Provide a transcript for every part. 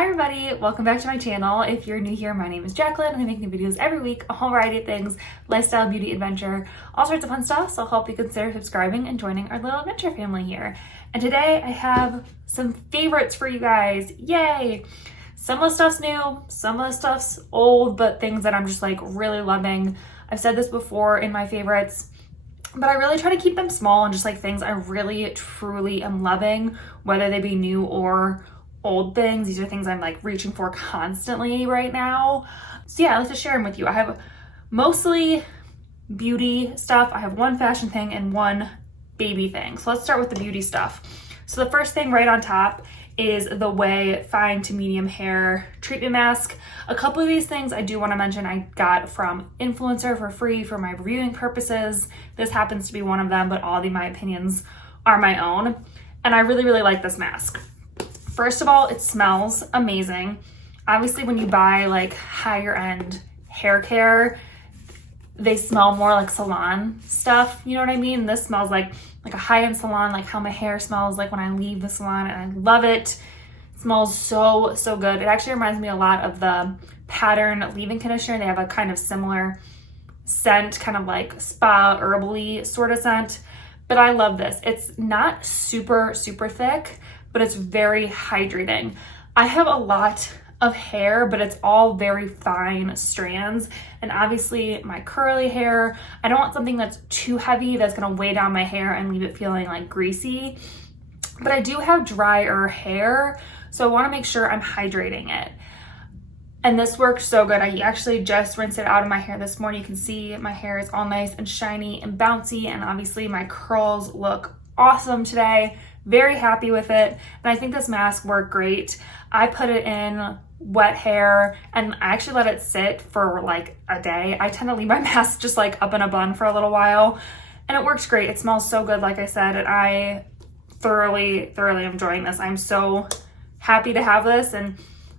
Hi everybody, welcome back to my channel. If you're new here, my name is Jacqueline and I make new videos every week, a whole variety of things, lifestyle, beauty, adventure, all sorts of fun stuff, so I'll help you consider subscribing and joining our little adventure family here. And today I have some favorites for you guys, yay! Some of the stuff's new, some of the stuff's old, but things that I'm just like really loving. I've said this before in my favorites, but I really try to keep them small and just like things I really truly am loving, whether they be new or old things. These are things I'm like reaching for constantly right now. So yeah, I like to share them with you. I have mostly beauty stuff. I have one fashion thing and one baby thing. So let's start with the beauty stuff. So the first thing right on top is the Way Fine to Medium Hair Treatment Mask. A couple of these things I do want to mention I got from Influencer for free for my reviewing purposes. This happens to be one of them, but all my opinions are my own. And I really, really like this mask. First of all, it smells amazing. Obviously, when you buy like higher end hair care, they smell more like salon stuff. You know what I mean? This smells like a high-end salon, like how my hair smells like when I leave the salon, and I love it. It smells so, so good. It actually reminds me a lot of the Pattern leave-in conditioner. They have a kind of similar scent, kind of like spa herbally sort of scent, but I love this. It's not super, super thick, but it's very hydrating. I have a lot of hair, but it's all very fine strands. And obviously my curly hair, I don't want something that's too heavy that's gonna weigh down my hair and leave it feeling like greasy. But I do have drier hair, so I wanna make sure I'm hydrating it. And this works so good. I actually just rinsed it out of my hair this morning. You can see my hair is all nice and shiny and bouncy, and obviously my curls look awesome today. Very happy with it, and I think this mask worked great. I put it in wet hair and I actually let it sit for like a day. I tend to leave my mask just like up in a bun for a little while, and it works great. It smells so good, like I said, and I thoroughly enjoying this. I'm so happy to have this, and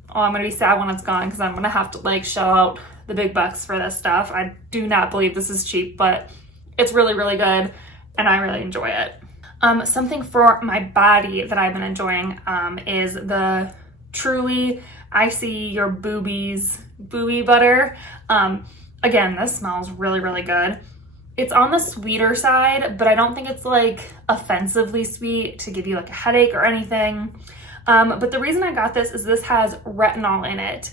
I'm gonna be sad when it's gone because I'm gonna have to like shell out the big bucks for this stuff. I do not believe this is cheap, but it's really, really good and I really enjoy it. Something for my body that I've been enjoying is the Truly I See Your Boobies Boobie Butter. Again, this smells really, really good. It's on the sweeter side, but I don't think it's like offensively sweet to give you like a headache or anything. But the reason I got this is this has retinol in it.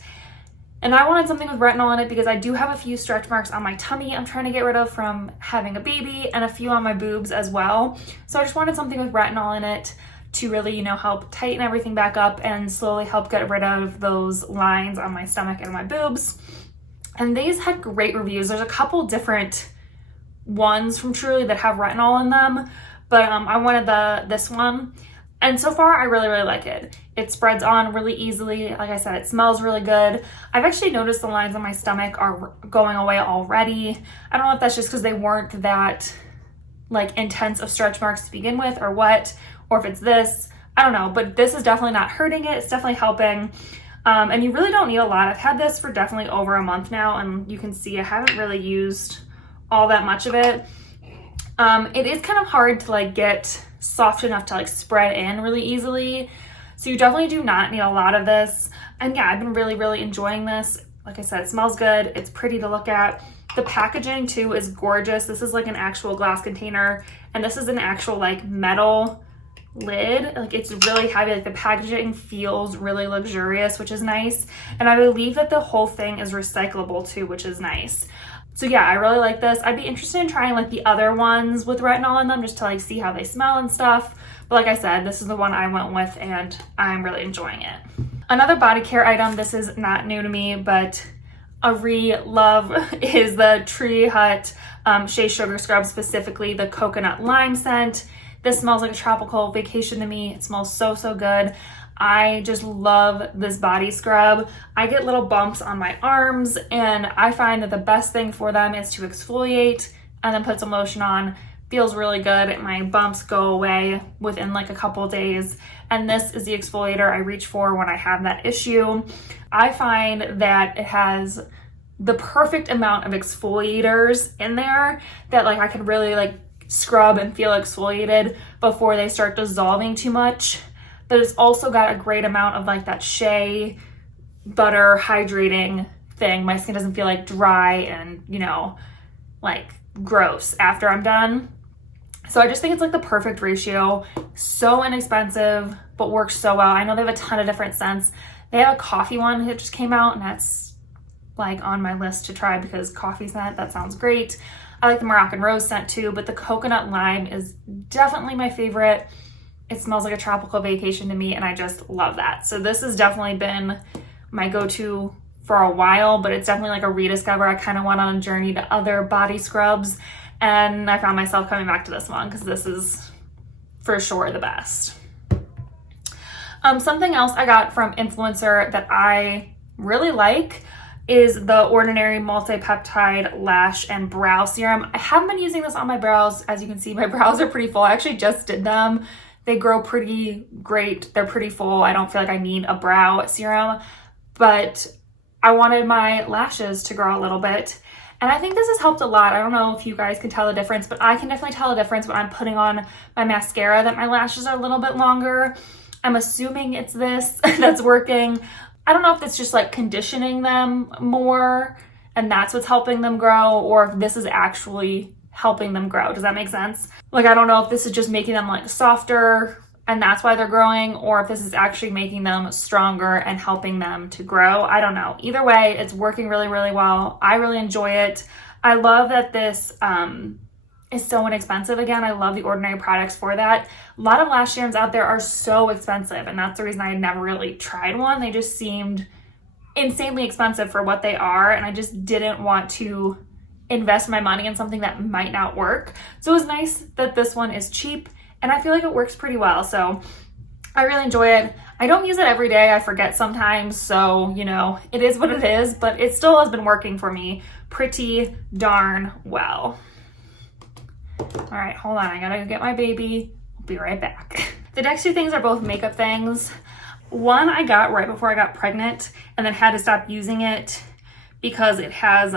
And I wanted something with retinol in it because I do have a few stretch marks on my tummy I'm trying to get rid of from having a baby, and a few on my boobs as well. So I just wanted something with retinol in it to really, you know, help tighten everything back up and slowly help get rid of those lines on my stomach and my boobs. And these had great reviews. There's a couple different ones from Truly that have retinol in them, but I wanted this one. And so far, I really, really like it. It spreads on really easily. Like I said, it smells really good. I've actually noticed the lines on my stomach are going away already. I don't know if that's just because they weren't that like intense of stretch marks to begin with or what, or if it's this, I don't know, but this is definitely not hurting it. It's definitely helping. And you really don't need a lot. I've had this for definitely over a month now, and you can see I haven't really used all that much of it. It is kind of hard to like get soft enough to like spread in really easily. So you definitely do not need a lot of this. And yeah, I've been really, really enjoying this. Like I said, it smells good. It's pretty to look at. The packaging too is gorgeous. This is like an actual glass container, and this is an actual like metal lid. Like it's really heavy. Like the packaging feels really luxurious, which is nice. And I believe that the whole thing is recyclable too, which is nice. So yeah, I really like this. I'd be interested in trying like the other ones with retinol in them just to like see how they smell and stuff. But like I said, this is the one I went with and I'm really enjoying it. Another body care item, this is not new to me, but a love is the Tree Hut Shea Sugar Scrub, specifically the coconut lime scent. This smells like a tropical vacation to me. It smells so, so good. I just love this body scrub. I get little bumps on my arms, and I find that the best thing for them is to exfoliate and then put some lotion on. Feels really good. My bumps go away within like a couple days, and this is the exfoliator I reach for when I have that issue. I find that it has the perfect amount of exfoliators in there that like I can really like scrub and feel exfoliated before they start dissolving too much. but it's also got a great amount of like that shea butter hydrating thing. My skin doesn't feel like dry and, you know, like gross after I'm done. So I just think it's like the perfect ratio. So inexpensive, but works so well. I know they have a ton of different scents. They have a coffee one that just came out, and that's like on my list to try because coffee scent, that sounds great. I like the Moroccan rose scent too, but the coconut lime is definitely my favorite. It smells like a tropical vacation to me, and I just love that. So this has definitely been my go-to for a while, but it's definitely like a rediscover. I kind of went on a journey to other body scrubs, and I found myself coming back to this one because this is for sure the best. Something else I got from influencer that I really like is the Ordinary Multi-Peptide Lash and Brow Serum. I haven't been using this on my brows. As you can see, my brows are pretty full. I actually just did them. They grow pretty great. They're pretty full. I don't feel like I need a brow serum, but I wanted my lashes to grow a little bit. And I think this has helped a lot. I don't know if you guys can tell the difference, but I can definitely tell the difference when I'm putting on my mascara that my lashes are a little bit longer. I'm assuming it's this that's working. I don't know if it's just like conditioning them more and that's what's helping them grow, or if this is actually helping them grow. Does that make sense? Like, I don't know if this is just making them like softer and that's why they're growing, or if this is actually making them stronger and helping them to grow. I don't know. Either way, it's working really, really well. I really enjoy it. I love that this is so inexpensive. Again, I love the Ordinary products for that. A lot of lash serums out there are so expensive, and that's the reason I had never really tried one. They just seemed insanely expensive for what they are, and I just didn't want to invest my money in something that might not work. So it was nice that this one is cheap, and I feel like it works pretty well. So I really enjoy it. I don't use it every day. I forget sometimes. So, you know, it is what it is, but it still has been working for me pretty darn well. All right, hold on. I gotta go get my baby. I'll be right back. The next two things are both makeup things. One I got right before I got pregnant and then had to stop using it because it has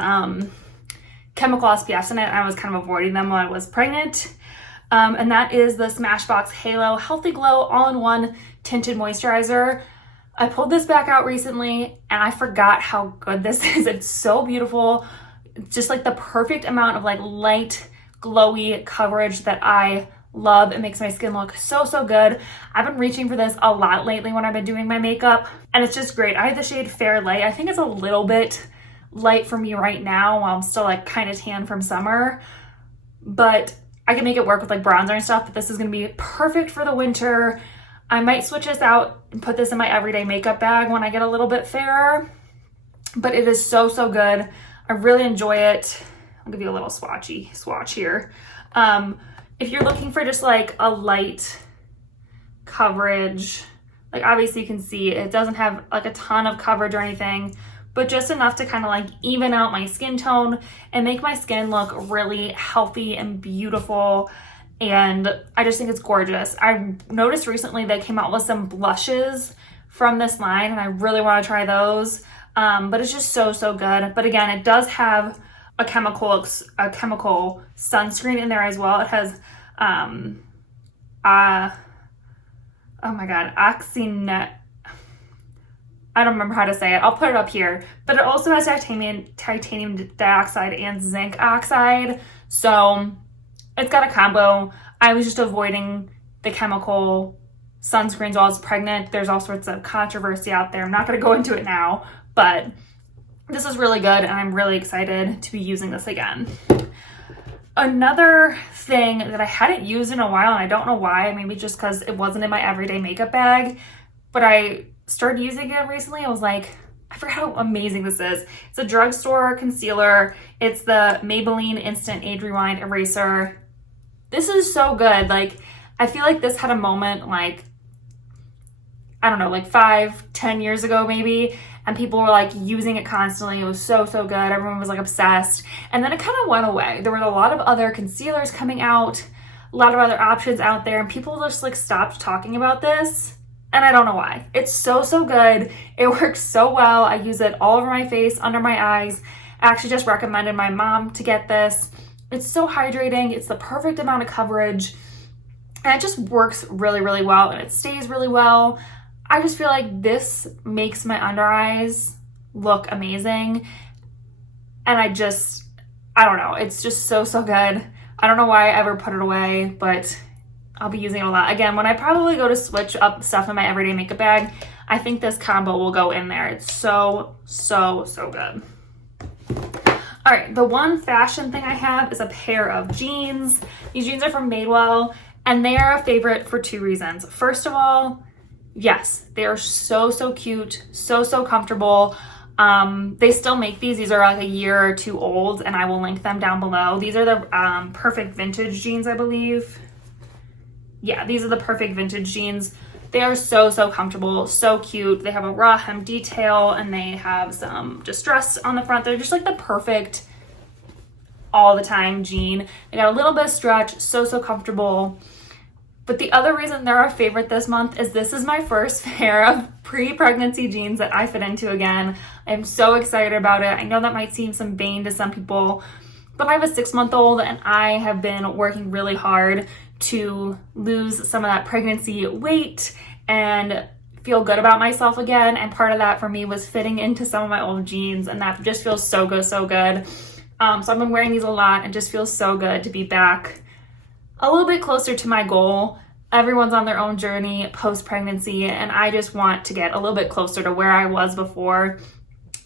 chemical SPFs in it. I was kind of avoiding them while I was pregnant. And that is the Smashbox Halo Healthy Glow All-in-One Tinted Moisturizer. I pulled this back out recently and I forgot how good this is. It's so beautiful. It's just like the perfect amount of like light, glowy coverage that I love. It makes my skin look so, so good. I've been reaching for this a lot lately when I've been doing my makeup, and it's just great. I have the shade Fair Light. I think it's a little bit light for me right now while I'm still like kind of tan from summer, but I can make it work with like bronzer and stuff. But this is going to be perfect for the winter. I might switch this out and put this in my everyday makeup bag when I get a little bit fairer, but it is so, so good. I really enjoy it. I'll give you a little swatch here. If you're looking for just like a light coverage, like obviously you can see it doesn't have like a ton of coverage or anything, but just enough to kind of like even out my skin tone and make my skin look really healthy and beautiful. And I just think it's gorgeous. I noticed recently they came out with some blushes from this line and I really want to try those. But it's just so, so good. But again, it does have a chemical sunscreen in there as well. It has oh my god, oxynet. I don't remember how to say it. I'll put it up here. But it also has titanium dioxide and zinc oxide. So it's got a combo. I was just avoiding the chemical sunscreens while I was pregnant. There's all sorts of controversy out there. I'm not going to go into it now, but this is really good and I'm really excited to be using this again. Another thing that I hadn't used in a while, and I don't know why, maybe just because it wasn't in my everyday makeup bag, but I started using it recently. I was like, I forgot how amazing this is. It's a drugstore concealer. It's the Maybelline Instant Age Rewind Eraser. This is so good. Like, I feel like this had a moment like, I don't know, like 5-10 years ago maybe, and people were like using it constantly. It was so, so good. Everyone was like obsessed. And then it kind of went away. There were a lot of other concealers coming out, a lot of other options out there, and people just like stopped talking about this. And I don't know why. It's so, so good. It works so well. I use it all over my face, under my eyes. I actually just recommended my mom to get this. It's so hydrating. It's the perfect amount of coverage. And it just works really, really well, and it stays really well. I just feel like this makes my under eyes look amazing. And I don't know. It's just so, so good. I don't know why I ever put it away, but I'll be using it a lot. Again, when I probably go to switch up stuff in my everyday makeup bag, I think this combo will go in there. It's so, so, so good. All right, the one fashion thing I have is a pair of jeans. These jeans are from Madewell, and they are a favorite for 2 reasons. First of all, yes, they are so, so cute, so, so comfortable. They still make these. These are like a year or 2 old, and I will link them down below. These are the perfect vintage jeans, I believe. Yeah, these are the perfect vintage jeans. They are so, so comfortable, so cute. They have a raw hem detail, and they have some distress on the front. They're just like the perfect all the time jean. They got a little bit of stretch, so, so comfortable. But the other reason they're a favorite this month is this is my first pair of pre-pregnancy jeans that I fit into again. I'm so excited about it. I know that might seem some bane to some people, but I have a 6-month-old, and I have been working really hard to lose some of that pregnancy weight and feel good about myself again. And part of that for me was fitting into some of my old jeans, and that just feels so good, so good. So I've been wearing these a lot, and just feels so good to be back a little bit closer to my goal. Everyone's on their own journey post-pregnancy, and I just want to get a little bit closer to where I was before.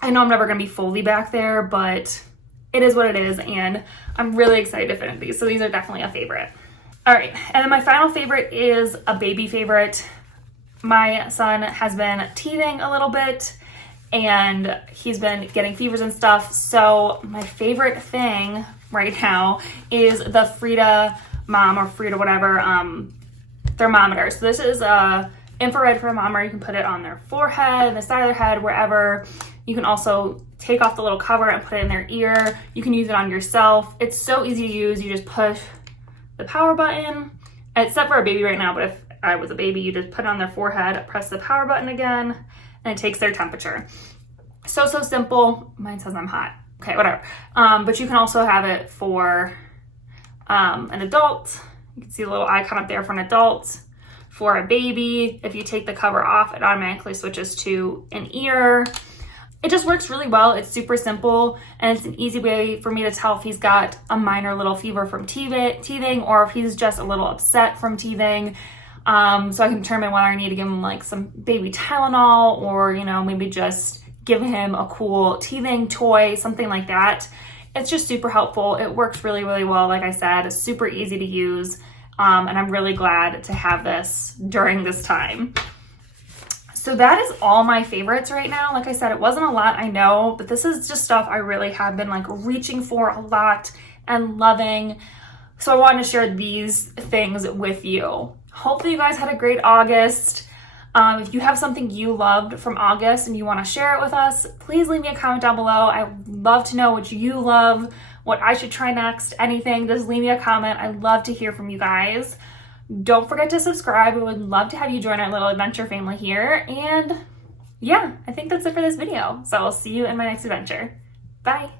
I know I'm never going to be fully back there, but it is what it is, and I'm really excited to fit in these. So these are definitely a favorite. All right, and then my final favorite is a baby favorite. My son has been teething a little bit, and he's been getting fevers and stuff. So my favorite thing right now is the Frida Mom, or Frida whatever, thermometer. So this is a infrared thermometer. You can put it on their forehead, the side of their head, wherever. You can also take off the little cover and put it in their ear. You can use it on yourself. It's so easy to use. You just push the power button, except for a baby right now, but if I was a baby, you just put it on their forehead, press the power button again, and it takes their temperature. So, so simple. Mine says I'm hot. Okay, whatever. But you can also have it for an adult. You can see a little icon up there for an adult. For a baby, if you take the cover off, it automatically switches to an ear. It just works really well. It's super simple, and it's an easy way for me to tell if he's got a minor little fever from teething, or if he's just a little upset from teething. So I can determine whether I need to give him like some baby Tylenol, or, you know, maybe just give him a cool teething toy, something like that. It's just super helpful. It works really, really well. Like I said, it's super easy to use. And I'm really glad to have this during this time. So that is all my favorites right now. Like I said, it wasn't a lot, I know, but this is just stuff I really have been like reaching for a lot and loving. So I wanted to share these things with you. Hopefully you guys had a great August. If you have something you loved from August and you want to share it with us, please leave me a comment down below. I would love to know what you love, what I should try next, anything. Just leave me a comment. I love to hear from you guys. Don't forget to subscribe. We would love to have you join our little adventure family here. And yeah, I think that's it for this video. So I'll see you in my next adventure. Bye.